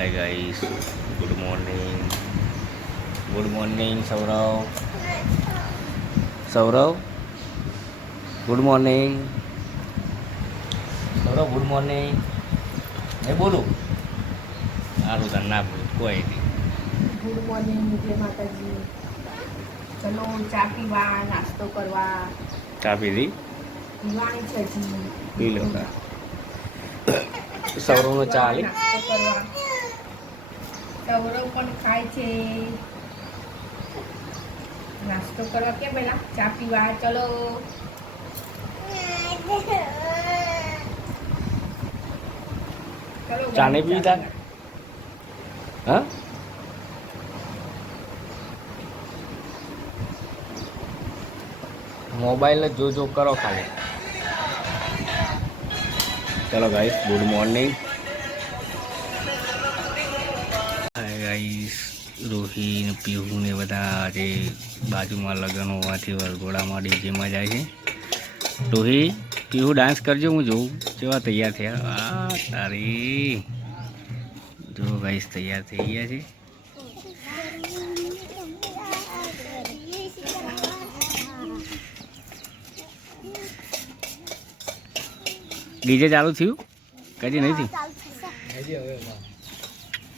Hi guys good morning good morning Saurav Saurav good morning Saurav good morning એ બોલું? સારું તને ના બોલું. કોઈ નહીં. ગુડ મોર્નિંગ જય માતાજી. ચલો ચા પીવા નાસ્તો કરવા. ચા પીધી? પીવાની છે પી લો. સૌરવનો ચા આલી. નાસ્તો પણ ખાય છે. નાસ્તો કરવા કે પેલા? ચા પીવા? ચલો. ચા નહીં પીવી તાર? હા? મોબાઈલ જ જો જો કરો ખાલી. ચલો ગાઈસ ગુડ મોર્નિંગ રોહી ને પીહુ ને બધા આજે બાજુમાં લગ્ન હોવાથી વરઘોડામાં ડીજેમાં જાય છે. રોહી પીહુ ડાન્સ કરજો, હું જોઉં. કેવા તૈયાર થયા? આ તારી. જો ગાઈસ તૈયાર થઈ ગયા છે. ડીજે ચાલુ થયું? કદી નહીં થયું?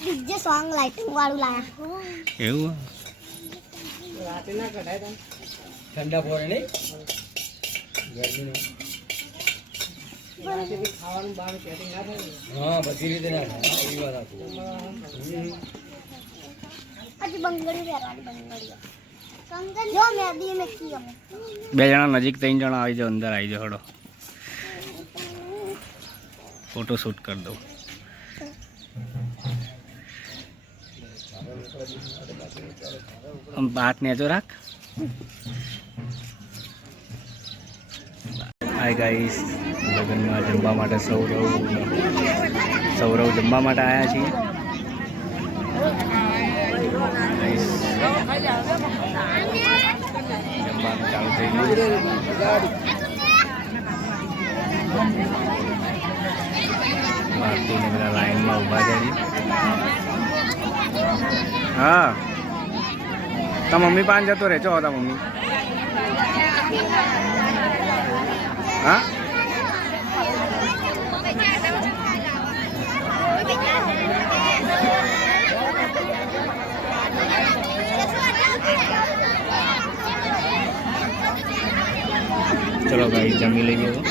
ડીજે સોંગ લાઇટિંગ વાળું લાયા એવું ઠંડા પડે નહીં ગરમીનું હા બધી રીતે ના થાય એવી વાત હતી હજી બંગડી પહેરવાની બંગડીઓ જો મેદી મેં કી બે જણા નજીક ત્રણ જણા આવી જાઓ અંદર આવી જાઓ હડો. ફોટો શૂટ કરી દઉં. હાથ નેજો રાખ. હાય ગાઈસ લગ્નમાં જમવા માટે સૌરવ સૌરવ જમવા માટે આવ્યા છીએ. લાઈનમાં ઊભા હજી. હા તા મમ્મી પાન જતો રહે ચો તા મમ્મી હા ચલો ભાઈ જમી લઈએ તો